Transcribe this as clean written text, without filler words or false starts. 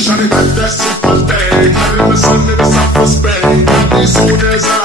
shining like that super thing. Hot in the sun in the south of Spain. As soon as I